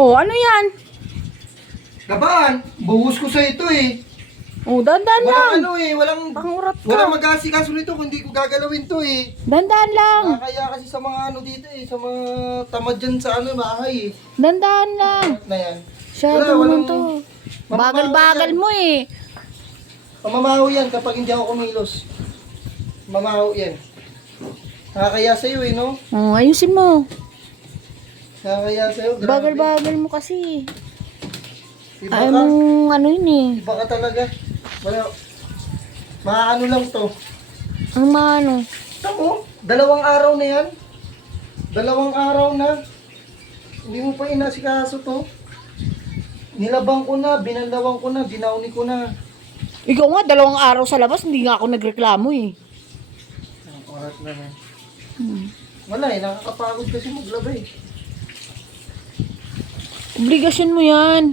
Oh, ano yan? Laban, buhos ko sa ito eh. Oh, dandan lang. Walang ano eh, Pangurat ka. walang mag-aasikaso nito kung hindi ko gagalawin to eh. Dandan lang. Nakakaya kasi sa mga ano dito eh, sa mga tamad dyan sa ano, bahay eh. Dandan lang. At na yan. Shadow Wala, naman walang- to. Mamamaw Bagal-bagal yan. mo eh. Pamamaho yan kapag hindi ako kumilos. Mamaho yan. Nakakaya sa'yo eh, no? Oh, ayusin mo. Nakakaya sa'yo, grabe. Bagal-bagal mo kasi. Iba Ayaw ka. mong ano yun eh. Iba ka talaga. Wala. Maano lang to. Ang maano. Tamo, 2 araw na yan. 2 araw na. Hindi mo pa inasikaso to. Nilabang ko na, binandawang ko na, dinauni ko na. Ikaw nga, 2 araw sa labas, hindi nga ako nagreklamo eh. Ang oras naman. Hmm. Wala eh, nakakapagod kasi maglaba eh. Obligasyon mo yan.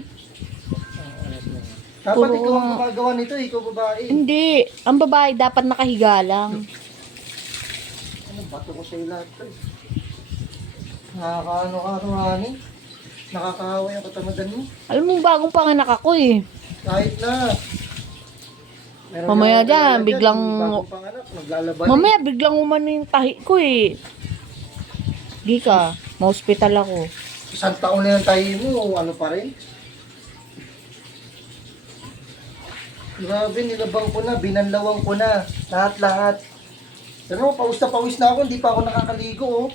Dapat Puro- ikaw ang gumagawa nito, ikaw babae. Hindi. Ang babae dapat nakahiga lang. Ano, bato ko sa'yo lahat to eh. Nakakaano ka, Ruhani? Nakakahaway ang katamadan mo. Alam mo, bagong panganak ako eh. Kahit na. Meron Mamaya na akong dyan, kilala biglang- bagong panganak, naglalaban. Mamaya biglang umano yung tahi ko eh. Di ka, ma-hospital ako. 1 taon na yung tayo mo, ano pa rin? Grabe, nilabang ko na, binanlawang ko na, lahat-lahat. Pero pawis na pawis na ako, hindi pa ako nakakaligo oh.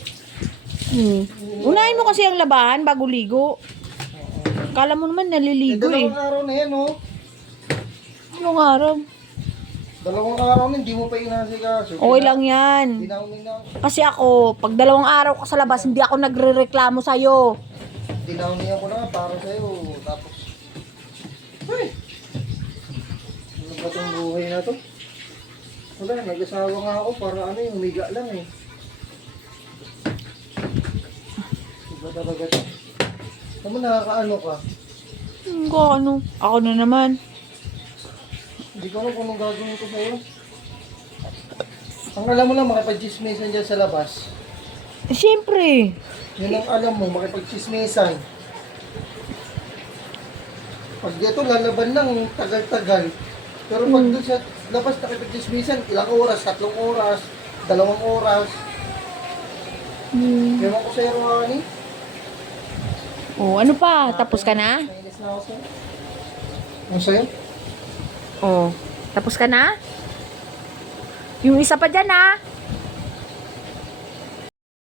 Unahin mo kasi ang labahan bago ligo. Kala mo naman naliligo eh. 2 araw na yan oh. Anong araw? 2 araw na, hindi mo pa inasikaso. Okay lang yan. Dinaunin na, Kasi ako, pag 2 araw ka sa labas, hindi ako nagre-reklamo sa'yo. dinaunin ko na para sa'yo. Tapos, ay! Ano ba itong buhay na to? Wala, nag-asawa nga ako para ano yung humiga lang eh. Iba talaga to. Ano nakakaano ka? Ano? Ako na naman. Hindi ko alam kung anong gagawin ko sa'yo. Ang alam mo lang, makipag-chismisan dyan sa labas. Eh, siyempre. Yun ang alam mo, makipag-chismisan. Pag dito, lalaban lang, tagal-tagal. Pero pag doon sa labas, nakipag-chismisan, ilang oras, 3 oras, 2 oras. Ewan ko sa'yo, Rohani. Oh, ano pa? Tapos ka na? Nainis na ako sa'yo. Ano sa'yo? Oh, tapos ka na? Yung isa pa dyan ah.